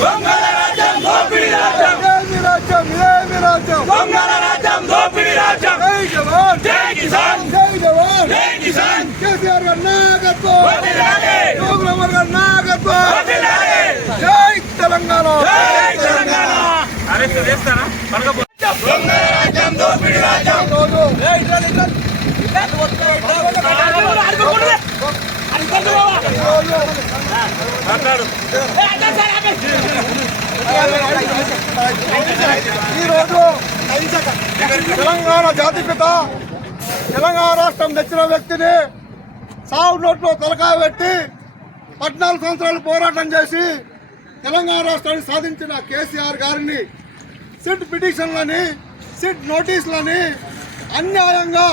దొంగల రాజ్యం దోపిడీ రాజ్యం ఏమి రాజ్యం ఏమి రాజ్యం దొంగల రాజ్యం దోపిడీ రాజ్యం జై జవాన్ జై కిసాన్ జై జవాన్ జై కిసాన్ కేసీఆర్ గారి నాయకత్వం వర్ధిల్లాలి చంద్రబాబు గారి నాయకత్వం వర్ధిల్లాలి జై తెలంగాణ జై తెలంగాణ అరెస్ట్ చేస్తారా దొంగల రాజ్యం దోపిడీ రాజ్యం రోజు ఈరోజు తెలంగాణ జాతిపిత తెలంగాణ రాష్ట్రం తెచ్చిన వ్యక్తిని సాగు నోట్లో తలకాయ పెట్టి 14 సంవత్సరాలు పోరాటం చేసి తెలంగాణ రాష్ట్రాన్ని సాధించిన కేసీఆర్ గారిని సిట్ పిటిషన్లని సిట్ నోటీసులని అన్యాయంగా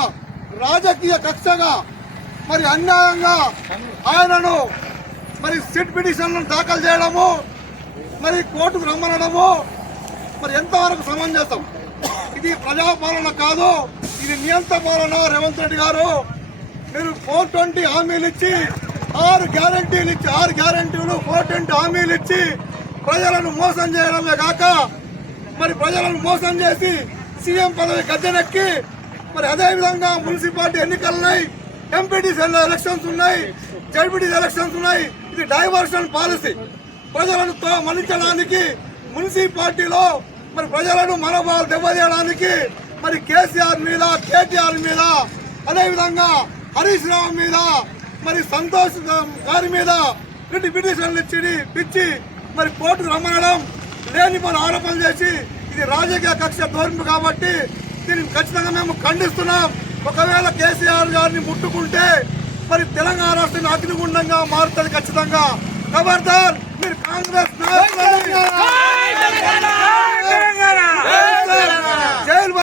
రాజకీయ కక్షగా మరి అన్యాయంగా ఆయనను మరి సిట్ పిటిషన్లను దాఖలు చేయడము మరి కోర్టుకు రమ్మనడము మరి ఎంతవరకు సమంజసం? ఇది ప్రజాపాలన కాదు, ఇది నియంత్ర పాలన. రేవంత్ రెడ్డి గారు మీరు 420 హామీలు ఇచ్చి 6 గ్యారంటీలు ఇచ్చి 6 గ్యారంటీలు 420 హామీలు ఇచ్చి ప్రజలను మోసం చేయడమే కాక మరి ప్రజలను మోసం చేసి సీఎం పదవి గద్దెనెక్కి మరి అదేవిధంగా మున్సిపాలిటీ ఎన్నికలున్నాయి, ఎంపీటీసీ ఎలక్షన్స్ ఉన్నాయి, జడ్పీటీసీ ఎలక్షన్స్ ఉన్నాయి. ఇది డైవర్షన్ పాలసీ. ప్రజలను మళ్లించడానికి మున్సిపాలిటీలో మరి ప్రజలను మనోభావాలు దెబ్బతీయడానికి మరి కేసీఆర్ మీద కేటీఆర్ మీద అదేవిధంగా హరీష్ రావు మీద మరి సంతోష్ గారి మీద పిటిషన్లు ఇచ్చి మరి కోర్టుకు రమ్మనడం లేని మన ఆరోపణలు చేసి ఇది రాజకీయ కక్ష ధోరణి కాబట్టి దీన్ని ఖచ్చితంగా మేము ఖండిస్తున్నాం. ఒకవేళ కేసీఆర్ గారిని ముట్టుకుంటే మరి తెలంగాణ రాష్ట్రాన్ని అగ్నిగుండంగా మారుతుంది ఖచ్చితంగా. ఖబర్దార్ మీరు కాంగ్రెస్ నాయకులని